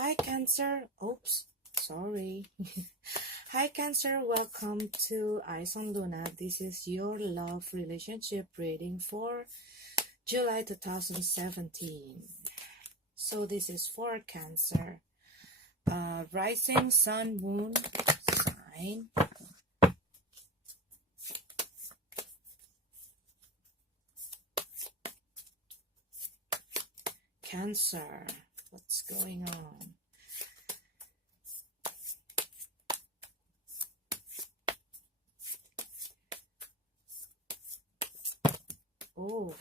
Hi, Cancer. Oops, sorry. Hi, Cancer. Welcome to Eyes on Luna. This is your love relationship reading for July 2017. So, this is for Cancer. Rising, Sun, Moon, sign. Cancer. What's going on? Oh,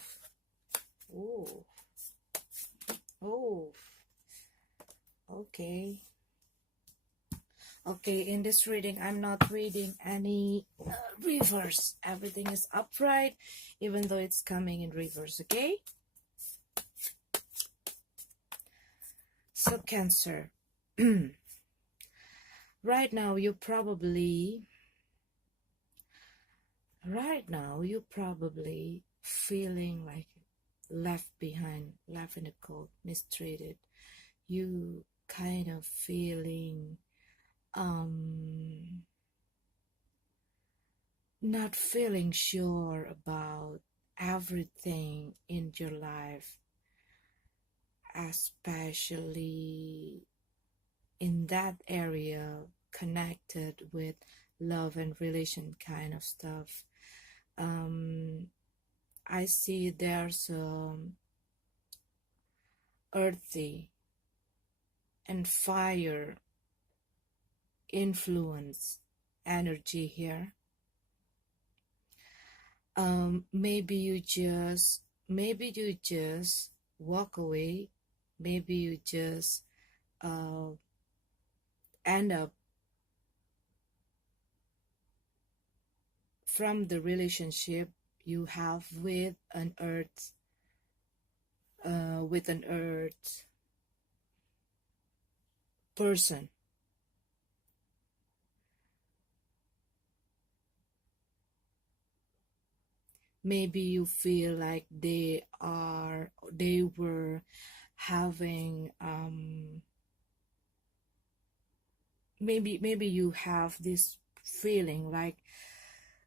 oh, oh. Okay. Okay, in this reading, I'm not reading any reverse. Everything is upright, even though it's coming in reverse, okay? So, Cancer. Right now, you're probably feeling like left behind, left in the cold, mistreated. You kind of feeling not feeling sure about everything in your life, especially in that area connected with love and relation kind of stuff. I see there's earthy and fire influence energy here. Maybe you just walk away. Maybe you just end up from the relationship you have with an earth person. Maybe you feel like they were having maybe you have this feeling like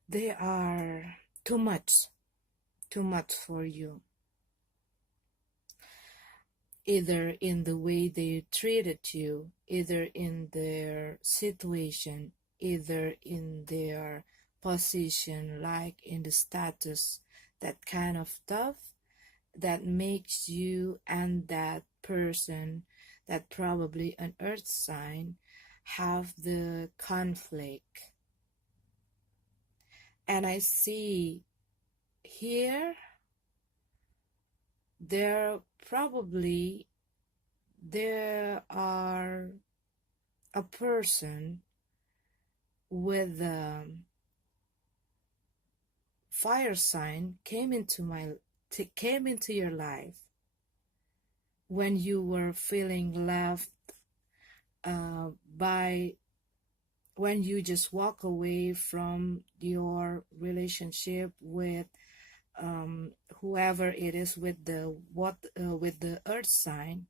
they are too much for you, either in the way they treated you, either in their situation, either in their position, like in the status, that kind of stuff that makes you and that person, that probably an earth sign, have the conflict. And I see here there are a person with a fire sign came into your life when you were feeling left when you just walk away from your relationship with whoever it is, with the earth sign,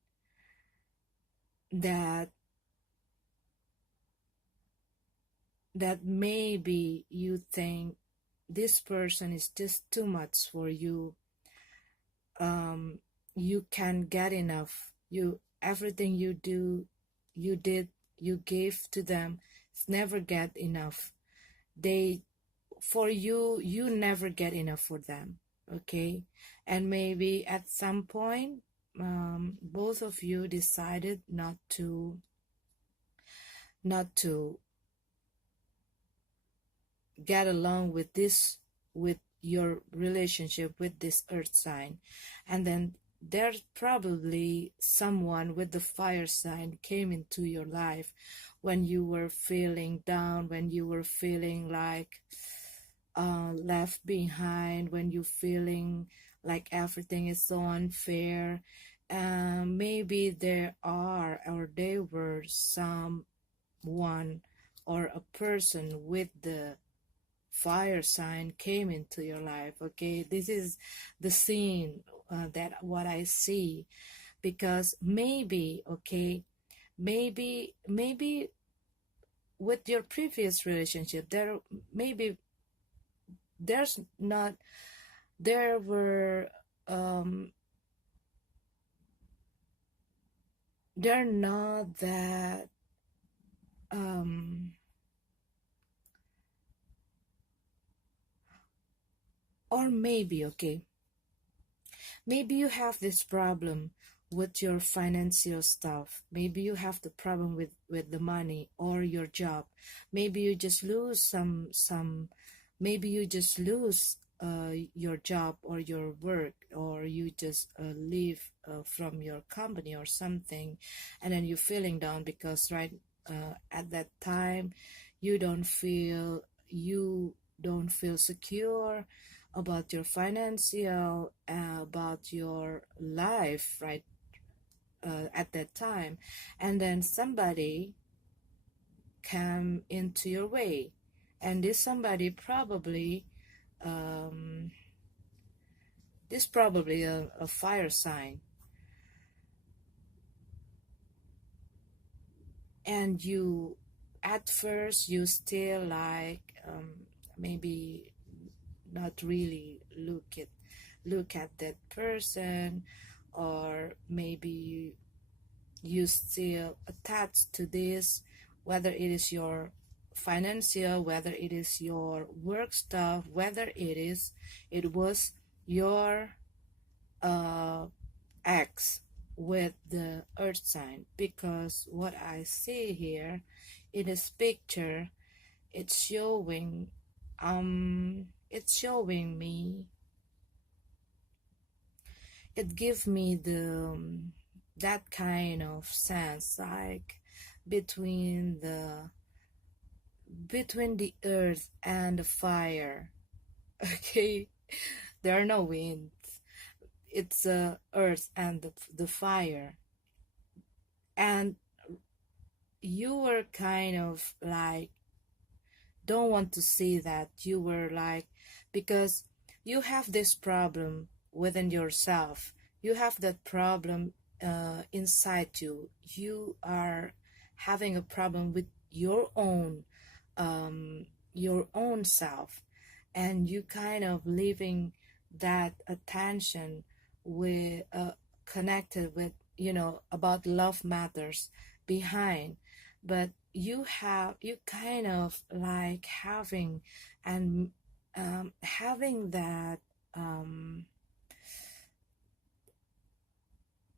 that maybe you think this person is just too much for you. You can't get enough. Everything you gave to them, it's never get enough. You never get enough for them, okay? And maybe at some point, both of you decided not to get along with your relationship with this earth sign. And then there's probably someone with the fire sign came into your life when you were feeling down, when you were feeling like left behind, when you're feeling like everything is so unfair. Maybe there were someone or a person with the fire sign came into your life, okay? This is the scene that what I see, because maybe maybe with your previous relationship, maybe there's not there were um they're not that um or maybe, okay, maybe you have this problem with your financial stuff. Maybe you have the problem with the money or your job. Maybe you just lose some maybe you just lose your job or your work, or you just leave from your company or something, and then you're feeling down because at that time you don't feel secure about your financial, about your life, right? At that time, and then somebody come into your way, and um, this probably a fire sign, and you at first you still like maybe not really look at that person, or maybe you still attached to this, whether it is your financial, whether it is your work stuff, whether it was your uh ex with the earth sign. Because what I see here in this picture, it's showing it's showing me, it gives me that kind of sense, like between the earth and the fire. Okay, there are no winds, it's earth and the fire. And you were kind of like don't want to see that, you were like, because you have this problem within yourself, you have that problem inside you, you are having a problem with um, your own self, and you kind of leaving that attention with connected with, about love matters behind. But you kind of like and having um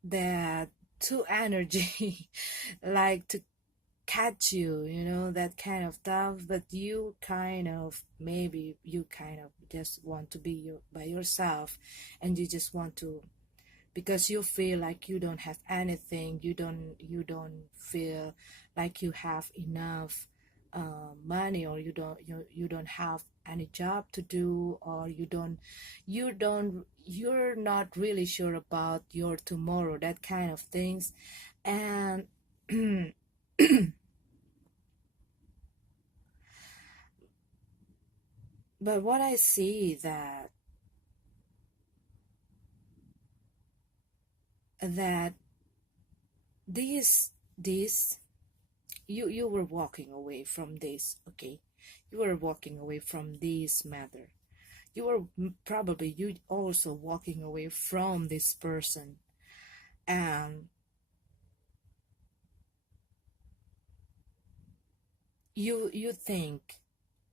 that two energy like to catch you, that kind of stuff. But you kind of, maybe you kind of just want to be by yourself, and you just want to, because you feel like you don't have anything, you don't feel like you have enough money, or you don't have any job to do, or you're not really sure about your tomorrow, that kind of things. And but what I see that this you were walking away from this, okay, you were walking away from this matter, you were probably you also walking away from this person. And you think,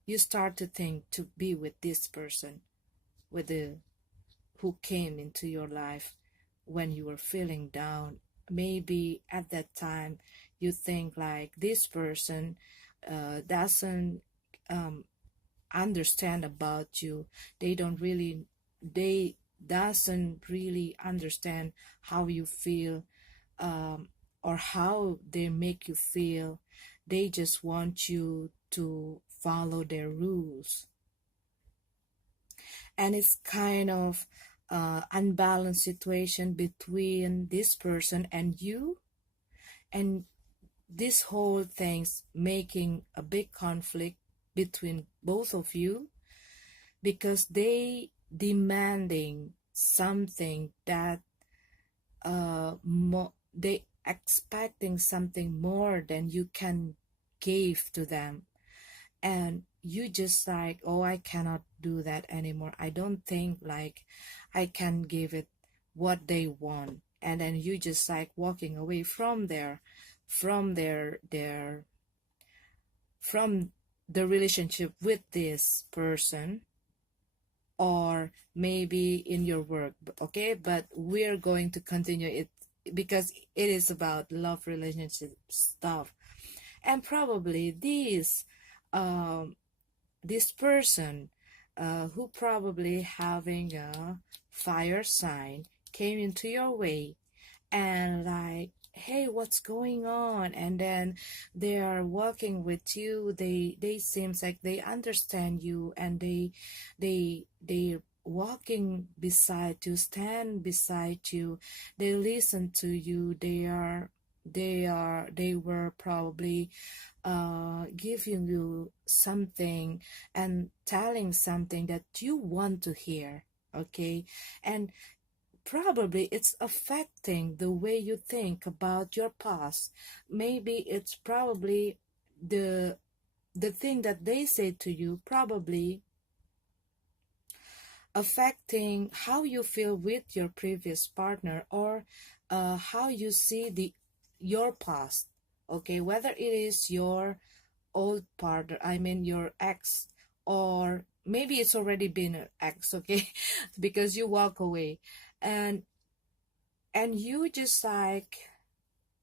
you start to think to be with this person, with the who came into your life when you were feeling down. Maybe at that time you think like this person doesn't um, understand about you, they don't really, they doesn't really understand how you feel, um, or how they make you feel. They just want you to follow their rules. And it's kind of unbalanced situation between this person and you, and this whole thing's making a big conflict between both of you, because they demanding something that expecting something more than you can give to them, and you just like, oh, I cannot do that anymore, I don't think like I can give it what they want, and then you just like walking away from their from the relationship with this person, or maybe in your work. Okay, but we're going to continue it because it is about love relationship stuff. And probably um this person, who probably having a fire sign, came into your way and like, hey, what's going on? And then they are walking with you, they seems like they understand you, and they walking beside you, stand beside you, they listen to you, they were probably giving you something and telling something that you want to hear. Okay, and probably it's affecting the way you think about your past. Maybe it's probably the the thing that they say to you, probably affecting how you feel with your previous partner, or how you see the your past. Okay, whether it is your old partner, I mean your ex, or maybe it's already been an ex. Okay, because you walk away, and you just like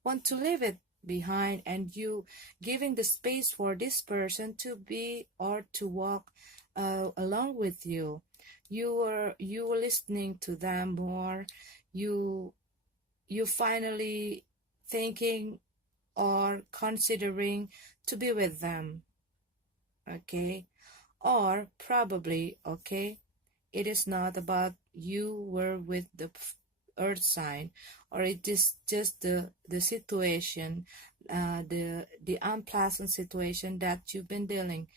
want to leave it behind, and you giving the space for this person to be or to walk along with you. You were listening to them more. You you finally thinking or considering to be with them. Okay, or probably, okay, it is not about you were with the earth sign, or it is just the situation, the unpleasant situation that you've been dealing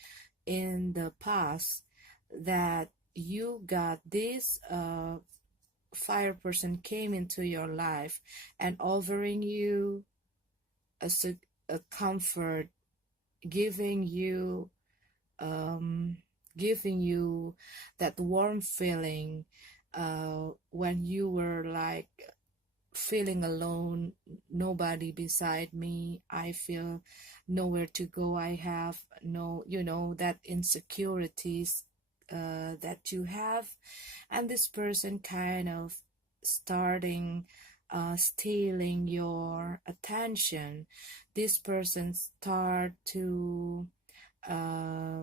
in the past, that you got this fire person came into your life and offering you a comfort, giving you um, giving you that warm feeling when you were like feeling alone, nobody beside me, I feel nowhere to go, I have no, that insecurities that you have. And this person kind of starting stealing your attention. This person start uh,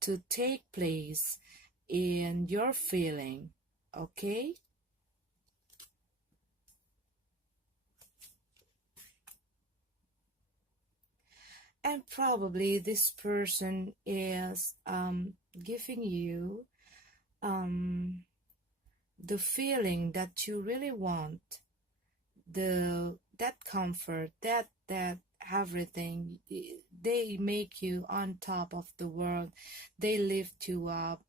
to take place in your feeling. Okay, and probably this person is giving you um, the feeling that you really want, the that comfort, that everything. They make you on top of the world, they lift you up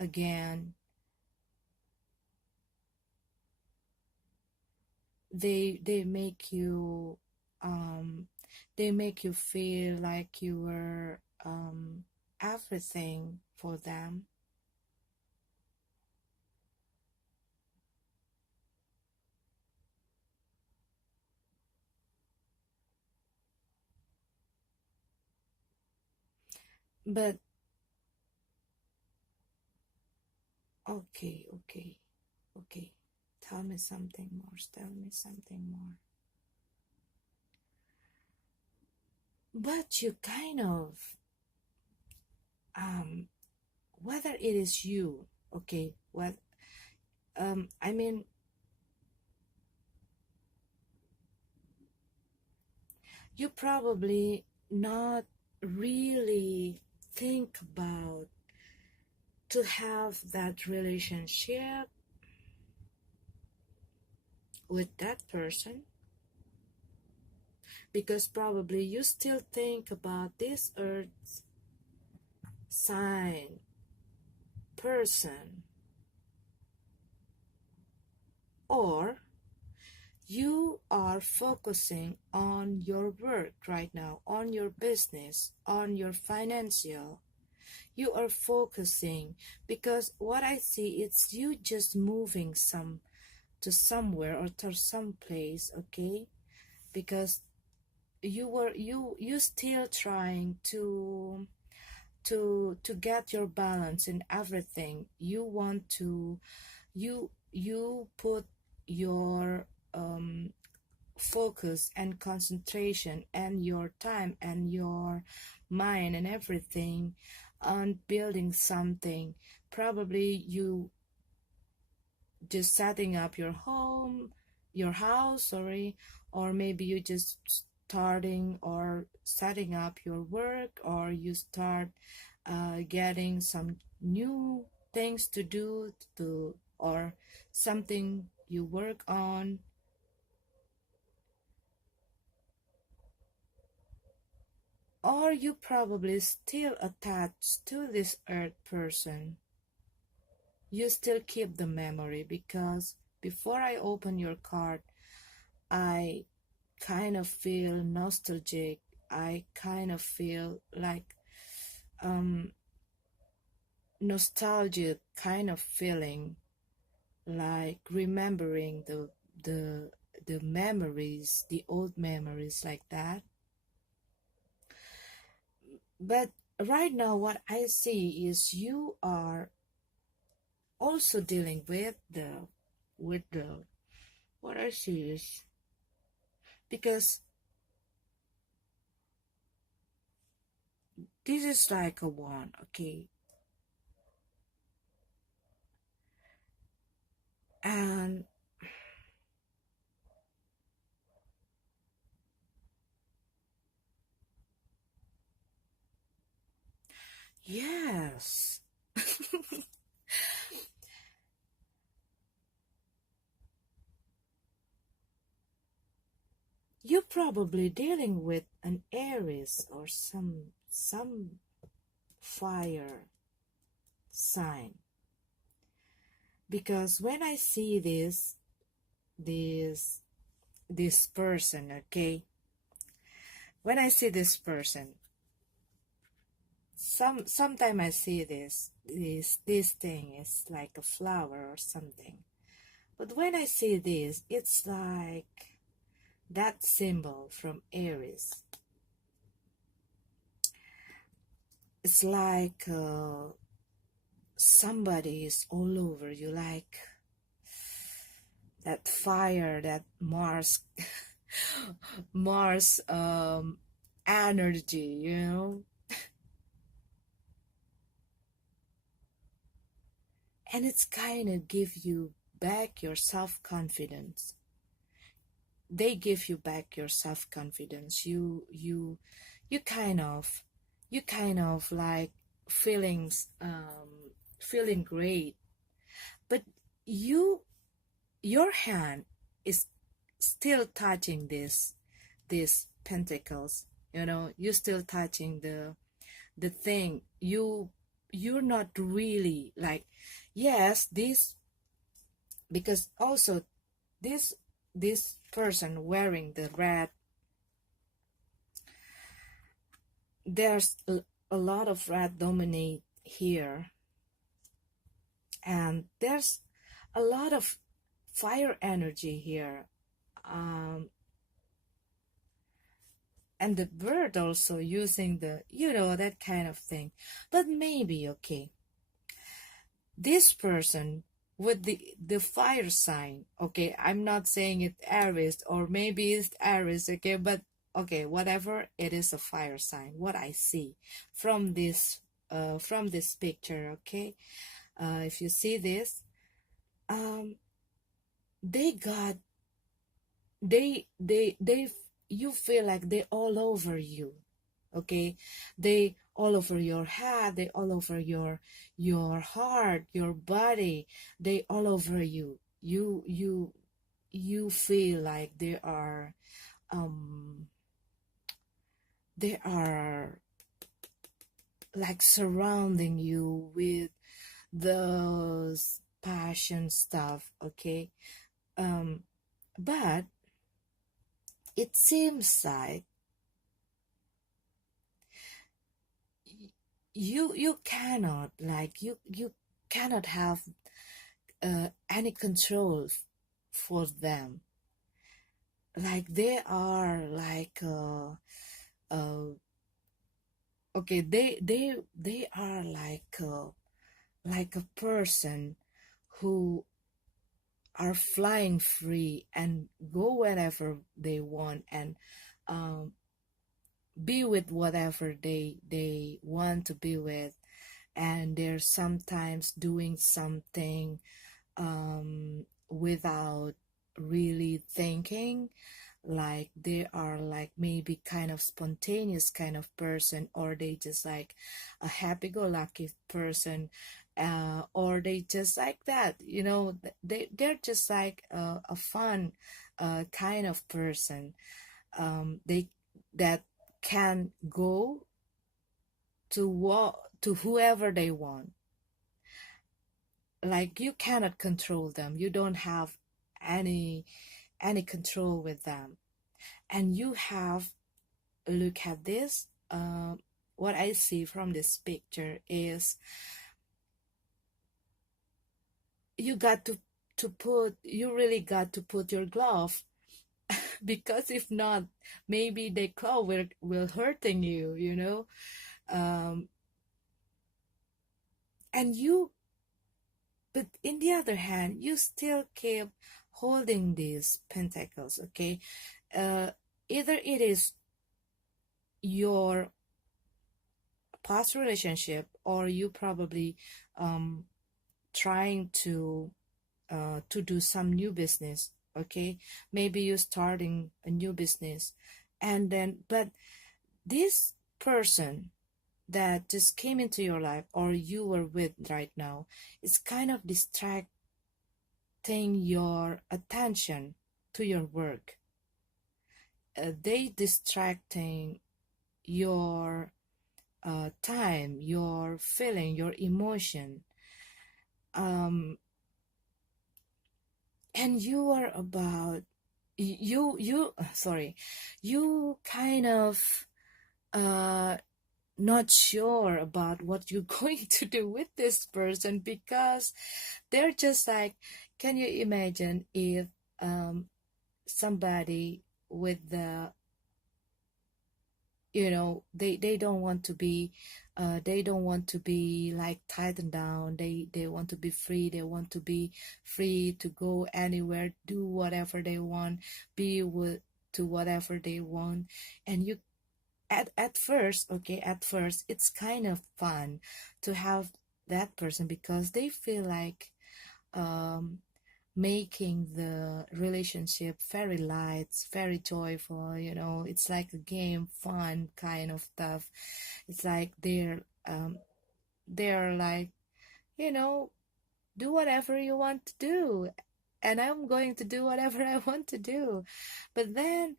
again. They make you um they make you feel like you were everything for them. But okay, okay, okay, tell me something more, tell me something more. But you kind of um whether it is you, okay, what I mean, you probably not really think about to have that relationship with that person, because probably you still think about this earth sign person, or You are focusing on your work right now, on your business, on your financial. You are focusing because what I see it's you just moving some to somewhere or to some place, okay? Because you still trying to get your balance in everything. You want to you put your focus and concentration and your time and your mind and everything on building something. Probably you just setting up your home, your house, sorry, or maybe you just starting or setting up your work, or you start getting some new things to do to, or something you work on, or you probably still attached to this earth person. You still keep the memory because before I open your card, I kind of feel nostalgic. I kind of feel like um nostalgic kind of feeling, like remembering the the memories, the old memories like that. But right now what I see is you are also dealing with the what I see is because this is like a one, okay? And yes, you're probably dealing with an Aries or some fire sign, because when I see this this person, okay, when I see this person, sometime I see this thing is like a flower or something. But when I see this, it's like that symbol from Aries. It's like somebody is all over you, like that fire, that Mars, Mars energy, you know. And it's kind of give you back your self-confidence. They give you back your self-confidence. You kind of like feelings feeling great, but you your hand is still touching these pentacles, you know. You're still touching the thing. You're not really like, yes, this, because also this this person wearing the red, there's a lot of red dominate here, and there's a lot of fire energy here, um and the bird also using the, you know, that kind of thing. But maybe, okay, this person with the fire sign, okay, I'm not saying it Aries, or maybe it's Aries, okay, but okay, whatever, it is a fire sign, what I see from this picture, okay. If you see this, um they got they you feel like they all over you, okay. They all over your head, they all over your heart, your body, they all over you. You feel like um they are like surrounding you with those passion stuff, okay. um but it seems like you cannot, like, you cannot have any control for them. Like they are like uh okay, they are like a person who are flying free and go wherever they want, and um be with whatever they want to be with, and they're sometimes doing something without really thinking, like they are like maybe kind of spontaneous kind of person, or they just like a happy-go-lucky person, or they just like that, they're just like a fun kind of person, they that can go to whoever they want. Like you cannot control them, you don't have any control with them, and you have, look at this, what I see from this picture is you really got to put your glove, because if not, maybe the claw will hurting you, um and you but in the other hand, you still keep holding these pentacles, okay? uh Either it is your past relationship, or you probably um trying to do some new business, okay? Maybe you're starting a new business, and then but this person that just came into your life, or you were with right now, is kind of distracting your attention to your work. They distracting your time, your feeling, your emotion, um and you are about you sorry, you kind of uh not sure about what you're going to do with this person, because they're just like, can you imagine if somebody with the, they don't want to be, they don't want to be like tightened down, they want to be free, they want to be free to go anywhere, do whatever they want, be with to whatever they want. And you, at first, okay, at first it's kind of fun to have that person, because they feel like um making the relationship very light, very joyful, it's like a game, fun kind of stuff. It's like they're like, you know do whatever you want to do, and I'm going to do whatever I want to do. But then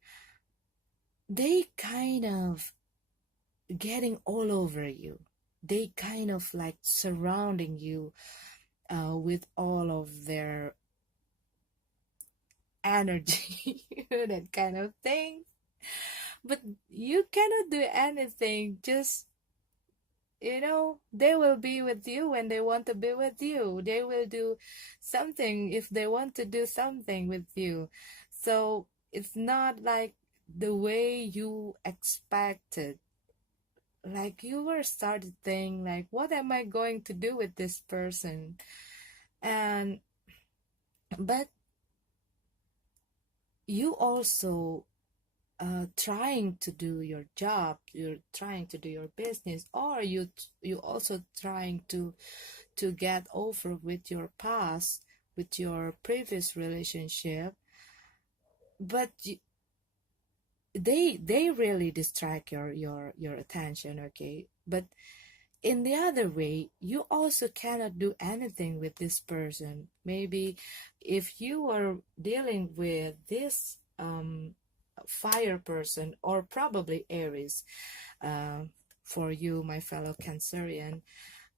they kind of getting all over you, they kind of like surrounding you with all of their energy, that kind of thing. But you cannot do anything, just, they will be with you when they want to be with you, they will do something if they want to do something with you. So it's not like the way you expected. Like you were started thinking like, what am I going to do with this person? And but you also trying to do your job, you're trying to do your business, or you also trying to get over with your past, with your previous relationship. But they really distract your attention, okay? But in the other way, you also cannot do anything with this person. Maybe if you are dealing with this fire person, or probably Aries, uh, for you, my fellow Cancerian,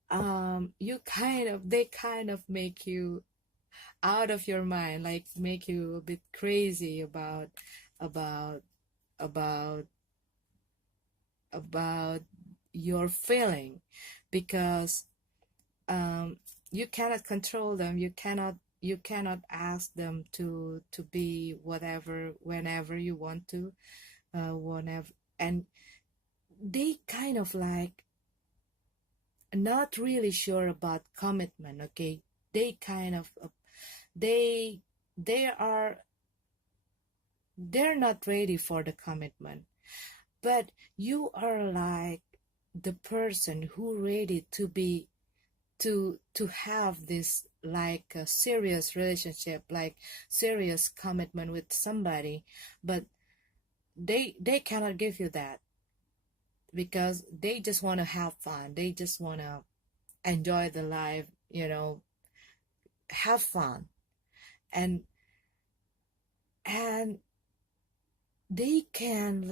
they kind of make you out of your mind, like make you a bit crazy about about about your feeling, because um, you cannot control them. You cannot ask them to be whatever whenever you want to, whenever. And they kind of like not really sure about commitment. Okay, they kind of they they are they're not ready for the commitment, but you are like the person who ready to be to have this like a serious relationship, like serious commitment with somebody. But they cannot give you that, because they just want to have fun, they just want to enjoy the life, have fun. And and they can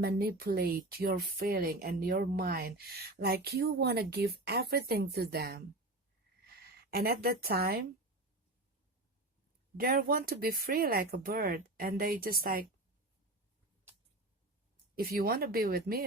manipulate your feeling and your mind, like you want to give everything to them. And at that time, they want to be free like a bird, and they just like, if you want to be with me,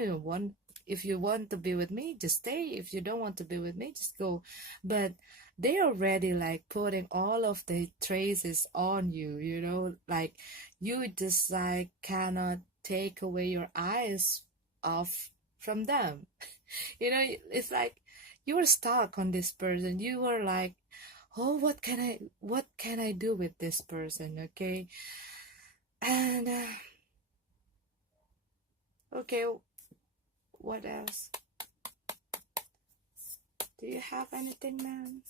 if you want to be with me, just stay. If you don't want to be with me, just go. But they already like putting all of the traces on you, like you just like cannot take away your eyes off from them. It's like you were stuck on this person. You were like, oh, what can I do with this person? Okay. And okay, what else? Do you have anything, man?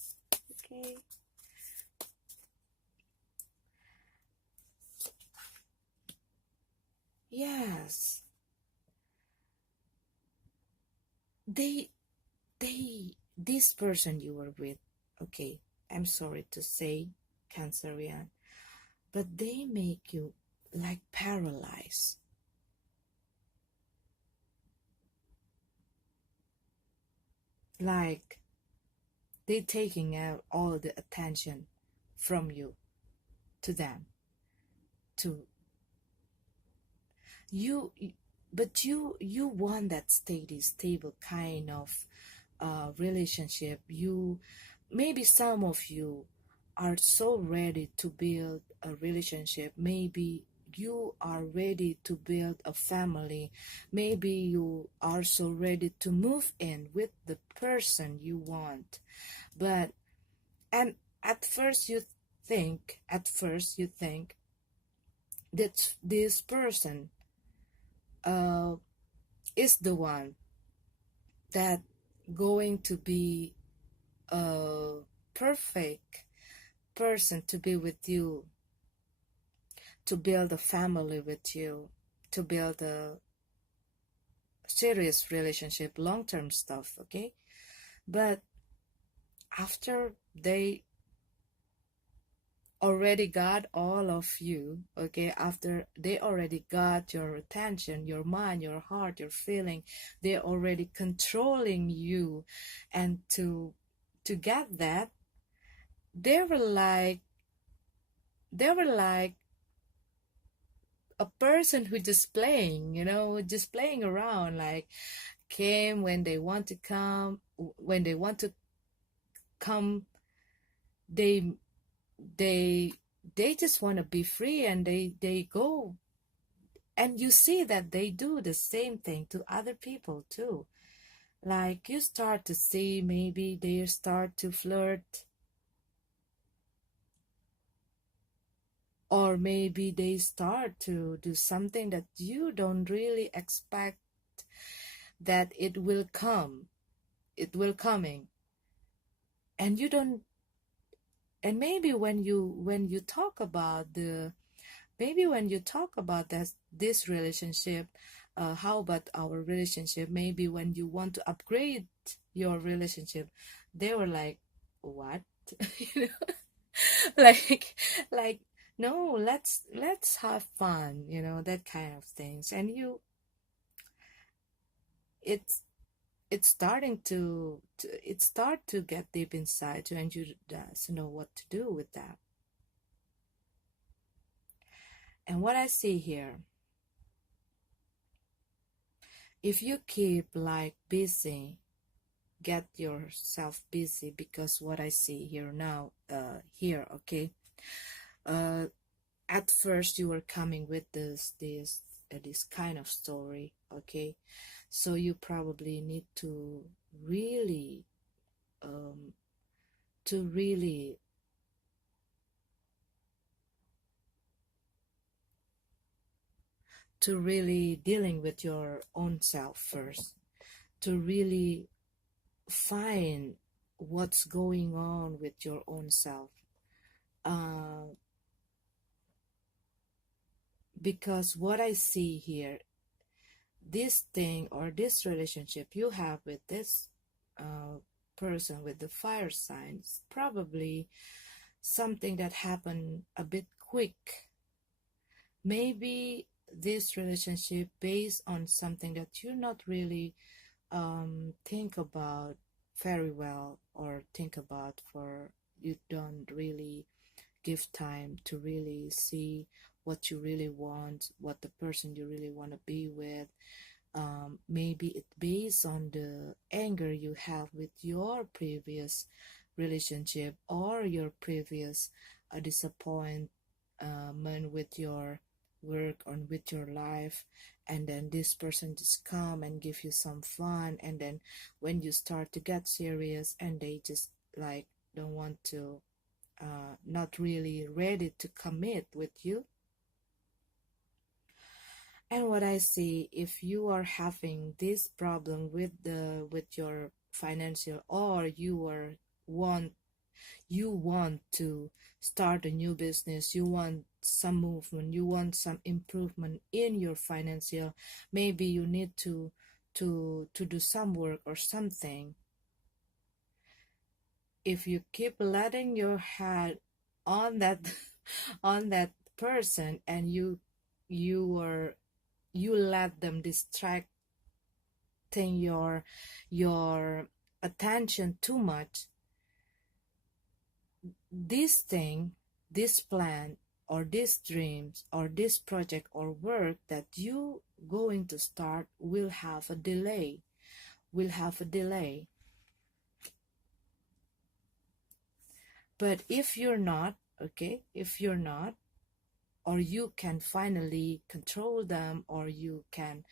Okay. Yes. They, this person you were with, okay, I'm sorry to say, Cancerian, but they make you like paralyzed. Like they taking out all the attention from you to them, to you. But you want that steady, stable kind of relationship. You, maybe some of you are so ready to build a relationship. Maybe you are ready to build a family. Maybe you are so ready to move in with the person you want. But and at first you think that this person uh is the one that going to be a perfect person to be with you, to build a family with you, to build a serious relationship, long term stuff, okay? But after they already got all of you, okay, after they already got your attention, your mind, your heart, your feeling, they're already controlling you. And to get that, they were like they were like a person who just playing, just playing around, like came when they want to come, when they want to come, they they they just want to be free, and they go. And you see that they do the same thing to other people too. Like you start to see, maybe they start to flirt, or maybe they start to do something that you don't really expect that it will coming. And you don't. And maybe when you talk about the maybe when you talk about this relationship, how about our relationship, maybe when you want to upgrade your relationship, they were like, what? you know like like no, let's have fun, that kind of things. And it's it's starting to it start to get deep inside you, and you just know what to do with that. And what I see here, If you keep like busy, get yourself busy, because what I see here now, okay, uh, at first you were coming with this kind of story, okay, so you probably need really, um, to really to really dealing with your own self first, to really find what's going on with your own self. uh, because what I see here, this thing or this relationship you have with this uh, person with the fire signs, probably something that happened a bit quick. Maybe this relationship based on something that you not really think about very well, or think about for, you don't really give time to really see what you really want, what the person you really want to be with. Maybe it's based on the anger you have with your previous relationship, or your previous disappointment with your work or with your life, and then this person just come and give you some fun, and then when you start to get serious, and they just like don't want to, not really ready to commit with you. And what I see, if you are having this problem with your financial, or want you want to start a new business, you want some movement, you want some improvement in your financial, maybe you need to do some work or something. If you keep letting your head on that on that person, and you are you let them distracting your attention too much, this thing, this plan, or these dreams, or this project or work that you going to start will have a delay, will have a delay. But if you're not, okay, if you're not, or you can finally control them, or you can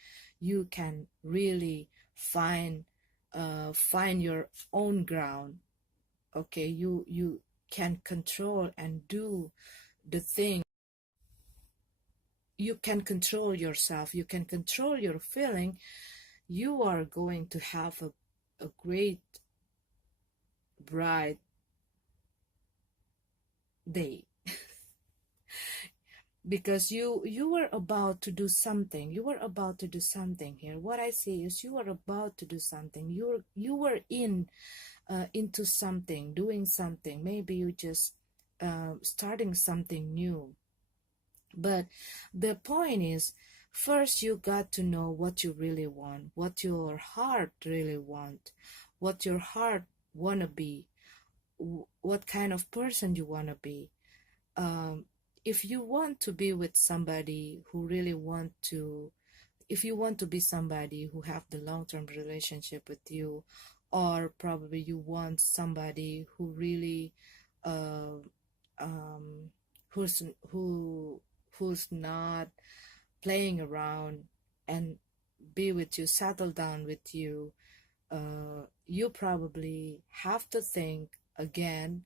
really find your own ground, okay, you can control and do the thing. You can control yourself, you can control your feeling, you are going to have a great bright day. Because you were about to do something, you were about to do something here. What I see is you were about to do something, you were into something, doing something, maybe you just starting something new. But the point is, first you got to know what you really want, what your heart really want, what your heart wanna be, what kind of person you wanna be. Um, if you want to be with somebody who really want to, if you want to be somebody who have the long-term relationship with you, or probably you want somebody who really uh, um, who's who who's not playing around and be with you, settle down with you, you probably have to think again,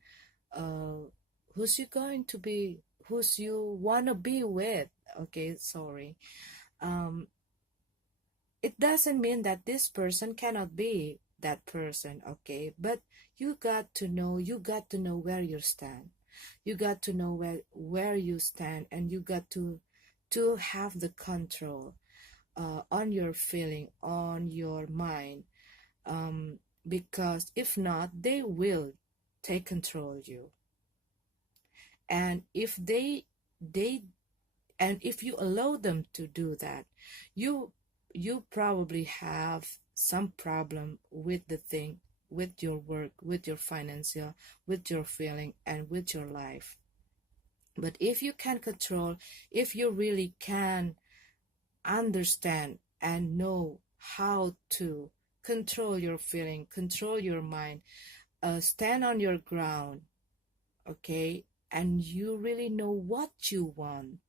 uh, who's you going to be, who's you want to be with. Okay, sorry. um, it doesn't mean that this person cannot be that person, okay, but you got to know where you stand. You got to know where you stand, and you got to have the control on your feeling, on your mind, because if not, they will take control of you. And they and if you allow them to do that, you you probably have some problem with the thing, with your work, with your financial, with your feeling, and with your life. But if you can control, if you really can understand and know how to control your feeling, control your mind, stand on your ground, okay, and you really know what you want,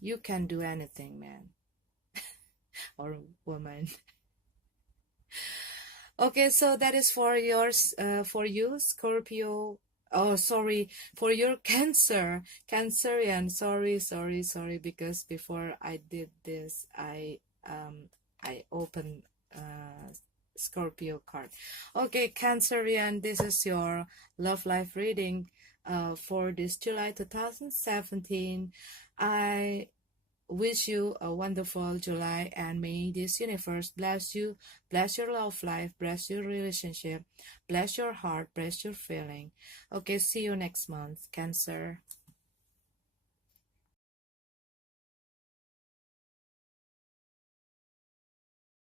you can do anything, man or woman. Okay, so that is for yours, for you, Scorpio. Oh, sorry, for your Cancerian. Sorry, because before I did this, I opened Scorpio card. Okay, Cancerian, this is your love life reading for this July 2017. I wish you a wonderful July, and may this universe bless you, bless your love life, bless your relationship, bless your heart, bless your feeling. Okay, see you next month, Cancer.